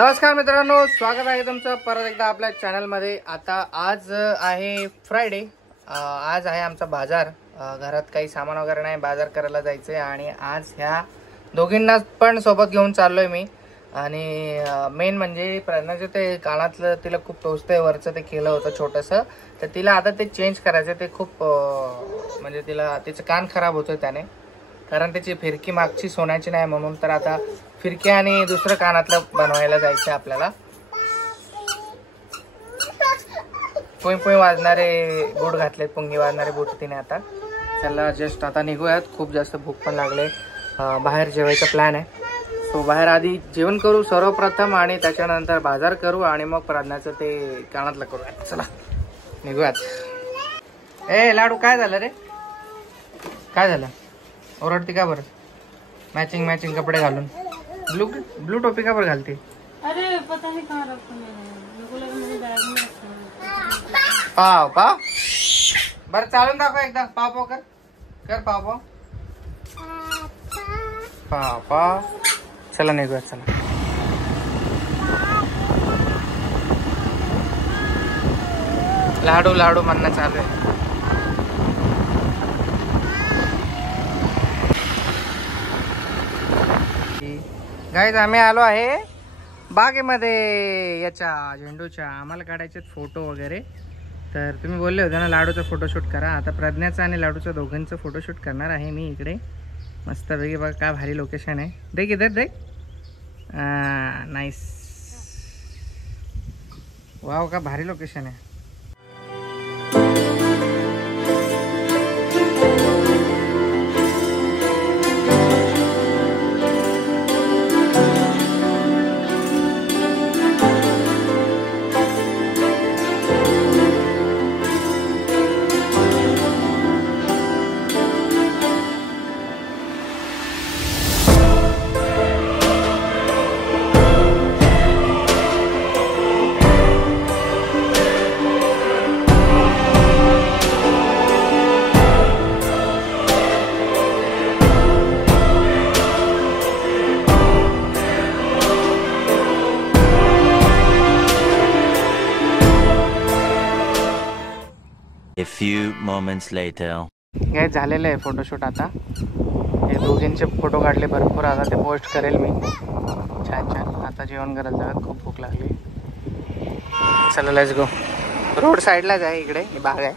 नमस्कार मित्रांनो, स्वागत आहे तुमचं परत एकदा आपल्या चॅनलमध्ये। आता आज आहे फ्रायडे, आज आहे आमचा बाजार। घरात काही सामान वगैरे नाही, बाजार करायला जायचंय आणि आज ह्या दोघींना पण सोबत घेऊन चाललोय मी। आणि मेन म्हणजे प्रज्ञाचं ते कानातलं तिला खूप टोचतंय, वरचं ते केलं होतं छोटंसं, तर तिला आता ते चेंज करायचं। ते खूप म्हणजे तिचं कान खराब होतं त्याने, कारण त्याची फिरकी मागची सोन्याची नाही म्हणून। तर आता फिरकी आणि दुसरं कानातलं बनवायला जायचं आपल्याला। पोई पोई वाजणारे बूट घातलेत, पुंगी वाजणारे बूट तिने आता। चला जस्ट आता निघूयात, खूप जास्त भूक पण लागले। बाहेर जेवायचा प्लॅन आहे, सो बाहेर आधी जेवण करू सर्वप्रथम आणि त्याच्यानंतर बाजार करू आणि मग प्रज्ञाचं ते कानातलं करूयात। चला निघूयात। ए लाडू, काय झालं रे? काय झालं? ओरडती का बरं? मॅचिंग मॅचिंग कपडे घालून ब्लू ब्लू टोपी का बरं घालते? अरे पता नहीं कहाँ रखा मैंने, को लगा मैंने बैग में रखा। पाव पाव बरं चालून दाखव एकदा। पाव पाव कर पाव पाव पाव पाव। चला निघूया, चला। लाडू लाडू म्हणणं चालू आहे। गाईज आम्ही आलो आहे बागेमध्ये, याच्या झेंडूच्या। आम्हाला काढायचे फोटो वगैरे, तर तुम्ही बोलले होते ना लाडूचा फोटोशूट करा। आता प्रज्ञाचा आणि लाडूचा दोघांचं फोटोशूट करणार आहे मी इकडे मस्तपैकी। बघा काय भारी लोकेशन आहे, देख इधर देख। नाईस, वाव का भारी लोकेशन आहे। A few moments later. काय झालेलं आहे फोटोशूट। आता हे दोघींचे फोटो काढले भरपूर, आता ते पोस्ट करेल मी छान छान। आता जेवण करायला जाऊयात, खूप भूक लागली। चला लेट्स गो। रोड साईडलाच आहे, इकडे ही बाग आहे।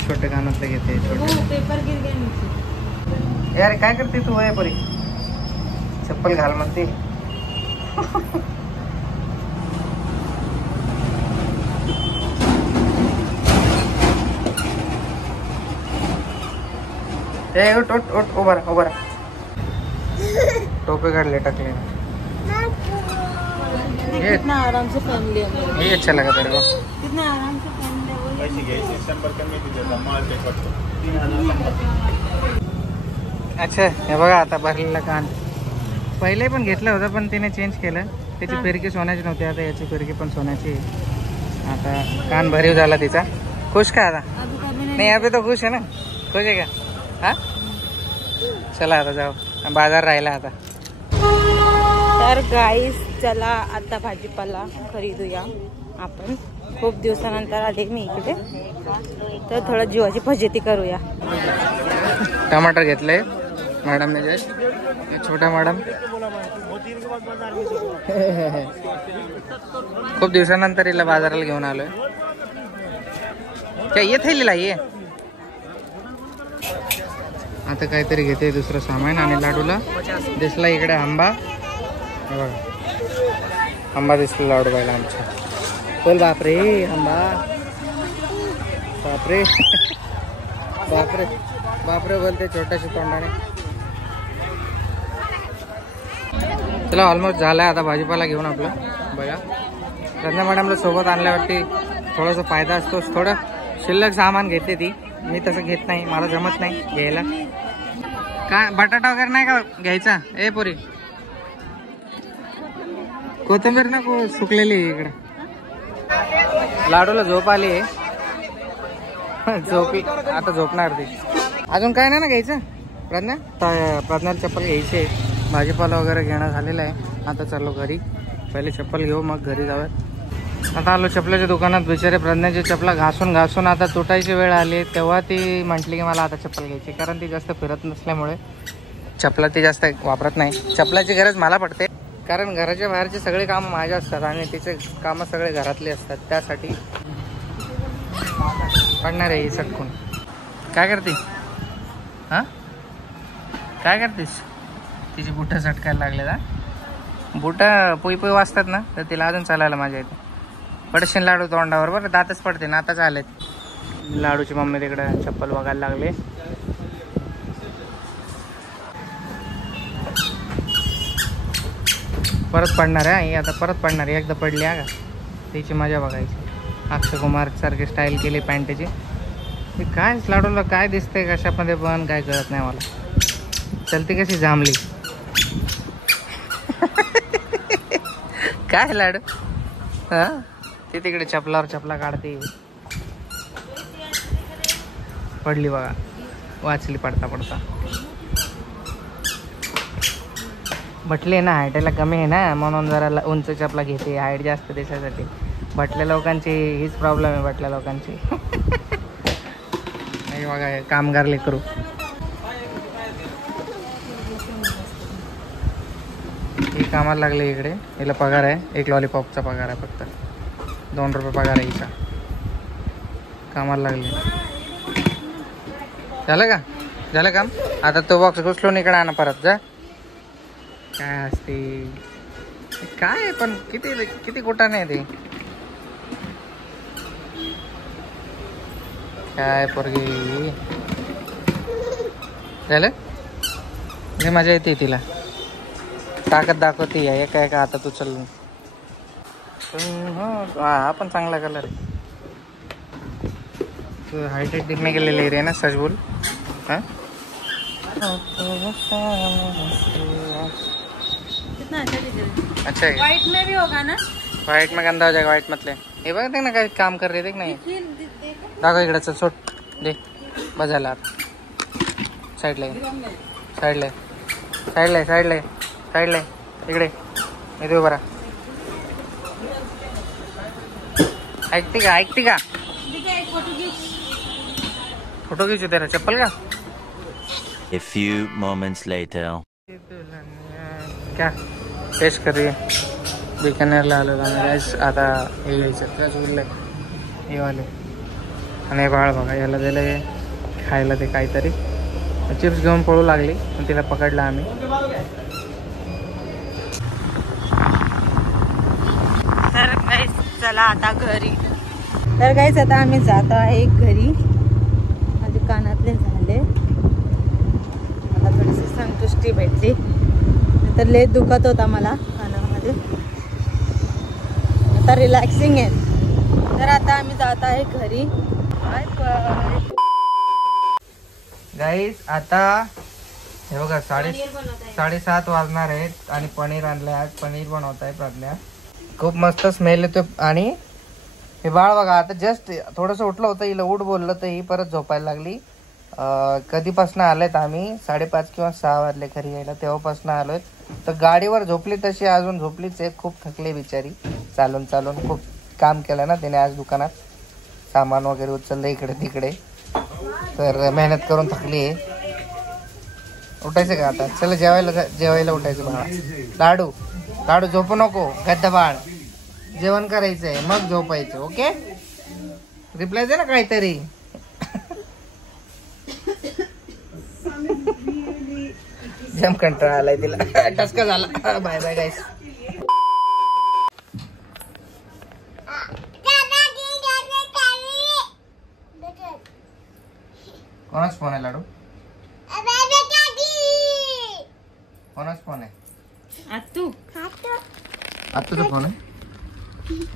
छोटे कानातले घेते, छोटे। पेपर गिर गया नीचे। यार काय करते तू? आहे परी चप्पल घाल म्हणते। उठ उठ उठ, उभा उभा। टोपे काढले टाकले। कितना आराम से पहन लिया, ये अच्छा लगा तेरे को? कितना आराम से पहन लिया। अच्छा हे बघा आता भरलेला कान। पहिले पण घेतलं होतं पण तिने चेंज केलं। त्याची फिरकी सोन्याची नव्हती, आता याची फिरकी पण सोन्याची आहे। आता कान भरीव झाला तिचा। खुश का आता? नाही अभी तो खुश आहे ना? खुश आहे का? हा चला आता जाऊ, बाजार राहिला आता। तर गाईस चला आता भाजीपाला खरीदूया आपण। खूप दिवसानंतर आले मी इकडे, तर थोडं जीवाची फजिती करूया। टमाटर घेतले मॅडमने, जस्ट छोटा मॅडम। खूप दिवसानंतर हिला बाजाराला घेऊन आलोय। काय येत लिहिला ये आता काहीतरी घेते दुसरं सामान। आणि लाडूला दिसला इकडे आंबा, आंबा दिसला लाडू बायला आमच्या। बोल बापरे आंबा, बापरे बापरे बापरे बोलते छोट्याशा तोंडाने। चला ऑलमोस्ट झालाय आता भाजीपाला घेऊन आपला। बघा प्रज्ञा मॅडमला सोबत आणल्यावरती थोडासा फायदा असतोच। थोडं शिल्लक सामान घेते ती, मी तसं घेत नाही, मला जमत नाही घ्यायला। काय बटाटा वगैरे नाही का घ्यायचा? ए पोरी कोथिंबीर नको, सुकलेली इकडे। लाडूला झोप आली आहे. झोपी आता झोपणार ती. अजून काय नाही ना घ्यायचं प्रज्ञा? प्रज्ञाला चप्पल घ्यायची आहे. भाजीपाला वगैरे घेणं झालेलं आहे. आता चाललो घरी. पहिले चप्पल घेऊ मग घरी जाऊयात. आता आलो चपलाच्या दुकानात. बिचारे प्रज्ञाची चपला घासून घासून आता तुटायची वेळ आली. तेव्हा ती म्हटली की मला आता चप्पल घ्यायची, कारण ती जास्त फिरत नसल्यामुळे चपला ती जास्त वापरत नाही. चपलाची गरज मला पडते, कारण घराच्या बाहेरचे सगळे कामं माझे असतात आणि तिचे कामं सगळे घरातले असतात. त्यासाठी पडणार आहे ही सटकून. काय करते? हां काय करतेस? तिची बुटं सटकायला लागले ना. बुटं पोई पोई वाजतात ना, तर तिला अजून चालायला माझ्या येते. पडशील लाडू तोंडावर, बरं दातच पडते ना. आताच आलेत. लाडूची मम्मी तिकडे चप्पल बघायला लागले. परत पडणार आहे ही, आता परत पडणार आहे. एकदा पडली का तिची मजा बघायची. अक्षय कुमार सारखी स्टाईल केली पॅन्टची. काय लाडूला काय दिसतंय कशामध्ये पण काय कळत नाही मला. चलती कशी जांभली. काय लाडू? हां ती तिकडे चपलावर चपला काढते. पडली बघा, वाचली पडता पडता. भटले ना, हाईटला कमी आहे ना, म्हणून जरा उंच चपला घेते. हाईट जास्त देशासाठी. भटल्या लोकांची हीच प्रॉब्लेम आहे. भटल्या लोकांची नाही बघा, कामगार लेकरू. ही कामाला लागली इकडे. हिला पगार आहे. एक लॉलीपॉपचा पगार आहे फक्त. 2 रुपये पगार आहे हिचा. कामाला लागली. झालं का? झालं काम? आता तो बॉक्स घुसलो इकडे आणा परत. जा. काय असते काय पण किती किती कुठं नाही ते. काय पोरगी झालं. लय मजा येते तिला. ताकद दाखवते. एका एका हातात उचलून. हा पण चांगला कलर आहे. हाईटेक दिखने के लिए ले रहे हैं ना सच बोल. हाँ कितना अच्छा दिख रहा है. अच्छा है. व्हाइट में भी होगा ना? व्हाइट में गंदा हो जाएगा. व्हाइट मत ले. हे बघ देख ना काय काम कर रहे. देख नाही दाखव इकडे. चल सोड दे. बजायला साईडला साईडला साईडला साईडला साईडला इकडे. इथे उभा राहा. ऐकते का? ऐकते का? फोटो खींचू तेरा चप्पल का. A few moments later. क्या टेस्ट कर रही है? बीकानेरला आलो गाईस. आता हे घ्यायचं. त्याच उरलंय हे वाले. आणि हे बाळ बघा, याला दिलं खायला ते काहीतरी. चिप्स घेऊन पळू लागली पण तिला पकडला आम्ही. तर गाईस चला आता घरी. तर गाईस आता आम्ही जातो आहे घरी. माझे कानातले झाले. मला थोडीशी संतुष्टी भेटली. तर लय दुखत होता मला कानामध्ये. आता रिलॅक्सिंग आहे. तर आता आम्ही जात आहे घरी. बाय बाय गाईस. आता हे बघा 7:30 वाजणार आहेत आणि पनीर आणलंय. आज पनीर बनवत आहे प्रज्ञा. खूप मस्त स्मेल येतो. आणि हे बाळ बघा आता जस्ट थोडंसं उठलं होतं. हिला उठ बोललं तर ही परत झोपायला लागली. कधीपासून आलेत आम्ही 5:30 किंवा 6 वाजले घरी यायला. तेव्हापासून आलोय. तर गाडीवर झोपली तशी अजून झोपलीच आहे. खूप थकली बिचारी. चालून चालून खूप काम केलं ना तिने आज दुकानात. सामान वगैरे उचललं इकडे तिकडे. तर मेहनत करून थकली आहे. उठायचं का आता? चला जेवायला उठायचं बाळा. लाडू लाडू झोपू नको. गद्दा बाळ. जेवण करायचंय मग झोपायचं. ओके. रिप्लाय दे ना काहीतरी. जम कंटाळा आलाय तिला. टसका झाला. बाय बाय गाईस. कोणाच फोन आहे लाडू? कोणाच फोन आहे? आत्तूचा फोन आहे.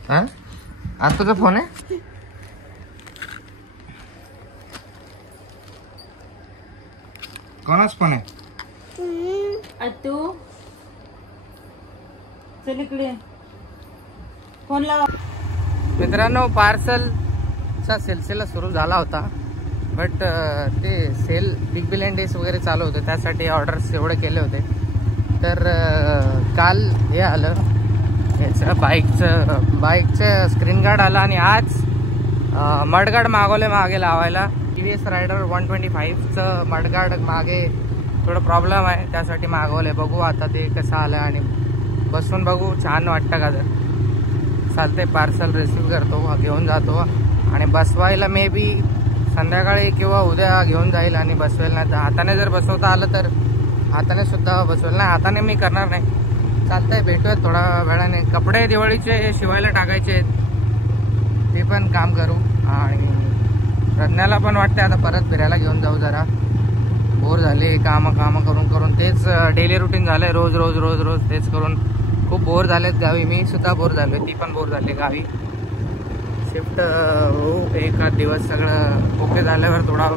हा आत्तूचा फोन आहे. कोणाच फोन आहे? अत्तू चल इकडे फोन लावा. मित्रांनो पार्सलचा सिलसिला सुरू झाला होता, बट ते सेल बिग बिलियन डेज वगैरे चालू होते, त्यासाठी ऑर्डर्स एवढे केले होते. तर काल हे आलं याचं बाईकचं स्क्रीन गार्ड आलं आणि आज मडगार्ड मागवले मागे लावायला. TVS रायडर 125चं मडगार्ड मागे थोडं प्रॉब्लेम आहे, त्यासाठी मागवले. बघू आता ते कसं आलं आणि बसून बघू छान वाटतं का. जर चालते पार्सल रिसीव करतो, घेऊन जातो आणि बसवायला मे बी संध्याकाळी किंवा उद्या घेऊन जाईल आणि बसवेल. नाही तर हाताने जर बसवता आलं तर हाताने सुद्धा बसवेल. नाही हाताने मी करणार नाही. चालतंय, भेटूयात थोडा वेळाने. कपडे दिवाळीचे शिवायला टाकायचे, ते पण काम करू. आणि प्रज्ञाला पण वाटते आता परत फिरायला घेऊन जाऊ. जरा बोर झाले कामं करून तेच डेली रुटीन झालंय. रोज तेच करून खूप बोर झालेत गावी. मी सुद्धा बोर झालोय, ती पण बोर झाली गावी. शिफ्ट होऊ एखाद दिवस सगळं ओके झाल्यावर थोडा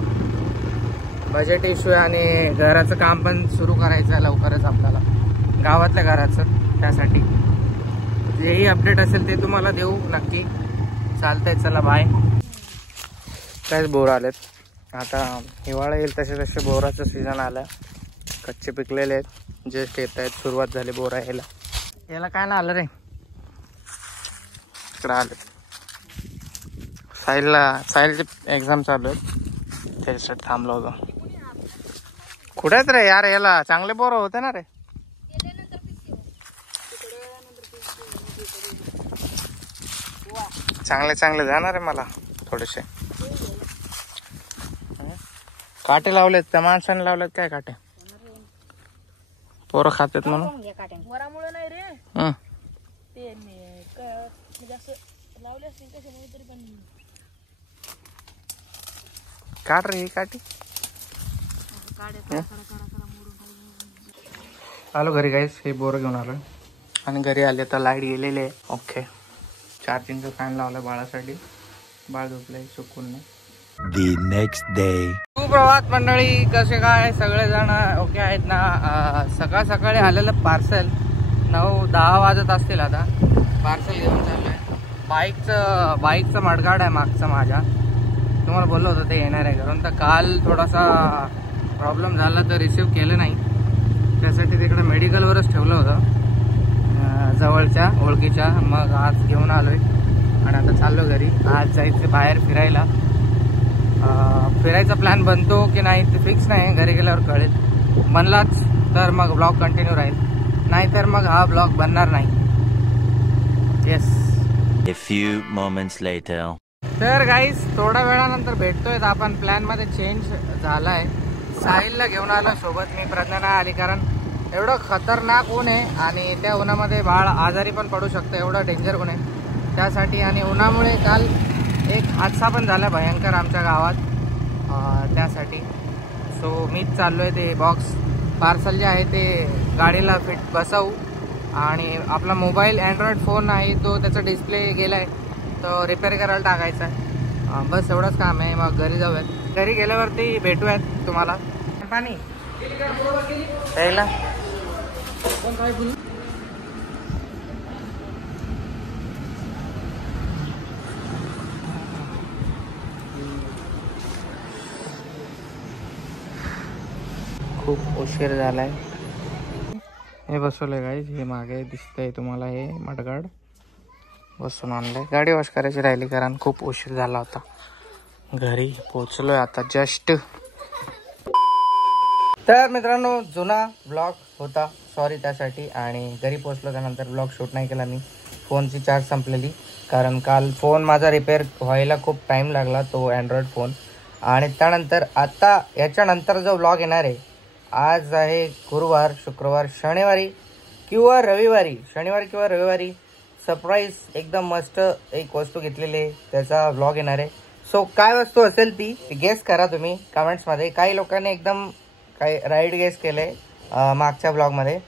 बजेट इश्यू आहे आणि घराचं काम पण सुरू करायचं आहे लवकरच आपल्याला, गावातल्या घराचं. त्यासाठी जेही अपडेट असेल ते तुम्हाला देऊ नक्की. चालतंय, चला बाय. काहीच बोर आलेत. आता हिवाळा येईल तसे तसे बोराचं सीझन आलं. कच्चे पिकलेले आहेत, जस्ट येत आहेत, सुरुवात झाली बोरा यायला. याला काय ना आलं रे, इकडं आलं. साहिलची एक्झाम चालू आहेत, त्याच्यासाठी थांबलो होतो. कुठे आहेत रे यार, याला चांगले बोर होते ना रे. चांगले जाणार आहे मला थोडेसे. काटे लावलेत त्या माणसाने, लावलेत काय काटे, पोरं खातात म्हणून. काट रे ही काठी. आलो घरी गाईस, हे बोर घेऊन आलो आणि घरी आले तर लाईट गेलेली आहे. ओके, चार्जिंगचा फॅन लावला बाळासाठी. बाळ झोपलंय सुकून. The next day. सुप्रभात मंडळी, कसे काय सगळेजण ओके आहेत ना. सकाळी आलेलं पार्सल 9-10 वाजत असतील. आता पार्सल घेऊन चाललंय. बाईकचं मडगाड आहे मागचं माझ्या. तुम्हाला बोललो होतं ते येणार आहे घरून. तर काल थोडासा प्रॉब्लेम झाला तर रिसिव्ह केलं नाही, त्यासाठी तिकडे मेडिकलवरच ठेवलं होतं जवळच्या ओळखीच्या. मग आज घेऊन आलोय आणि आता चाललो घरी. आज जायचं बाहेर फिरायला. फिरायचा प्लॅन बनतो की नाही ते फिक्स नाही, घरी गेल्यावर कळेल. बनलाच तर मग ब्लॉग कंटिन्यू राहील, नाहीतर मग हा ब्लॉग बनणार नाही. Yes. A few moments later. तर गाईज थोड्या वेळानंतर भेटतोय. आपण प्लॅनमध्ये चेंज झालाय. साहिलला घेऊन आलो सोबत. मी प्रज्ञा नाही आली कारण एवढं खतरनाक ऊन आहे आणि त्या उन्हामध्ये बाळ आजारी पण पडू शकतं, एवढं डेंजर ऊन आहे त्यासाठी. आणि उन्हामुळे काल एक हादसा पण झाला भयंकर आमच्या गावात, त्यासाठी. सो मीच चाललोय ते बॉक्स पार्सल जे आहे ते गाडीला फिट बसवू. आणि आपला मोबाईल अँड्रॉइड फोन आहे तो, त्याचा डिस्प्ले गेलाय तो रिपेअर करायला टाकायचा आहे. बस एवढंच काम आहे. मग घरी जाऊयात. घरी गेल्यावरती भेटूयात तुम्हाला. पाणी प्यायला खूप उशीर झालाय. हे बसवलंय गाईज, हे मागे दिसतंय तुम्हाला, हे मडगाड बसून आणलंय. गाडी वॉश करायची राहिली कारण खूप उशीर झाला होता. घरी पोचलोय आता जस्ट. तर मित्रांनो जुना ब्लॉग होता, सॉरी त्यासाठी. आणि घरी पोचलो त्यानंतर ब्लॉग शूट नाही केला मी. फोनची चार्ज संपलेली कारण काल फोन माझा रिपेअर व्हायला खूप टाईम लागला, तो अँड्रॉइड फोन. आणि त्यानंतर आता याच्यानंतर जो ब्लॉग येणार आहे, आज आहे गुरुवार, शुक्रवार, शनिवारी किंवा रविवारी सरप्राईज एकदम मस्त एक वस्तू घेतलेली आहे, त्याचा ब्लॉग येणार आहे. सो काय वस्तू असेल ती गेस करा तुम्ही कमेंट्समध्ये. काही लोकांनी एकदम काही राईट गेस केले मागच्या ब्लॉगमध्ये.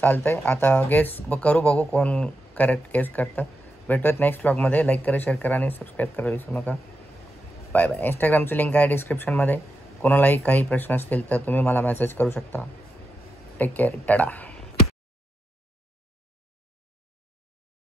चालतंय, आता गेस करू, बघू कोण करेक्ट गेस करतं. भेटूयात नेक्स्ट ब्लॉगमध्ये. लाईक करा, शेअर करा आणि सबस्क्राईब करायला विसरू नका. Bye bye. इंस्टाग्रामची लिंक आहे डिस्क्रिप्शनमध्ये. कोणालाही काही प्रश्न असतील तर तुम्ही मला मेसेज करू शकता. Take care, Tata.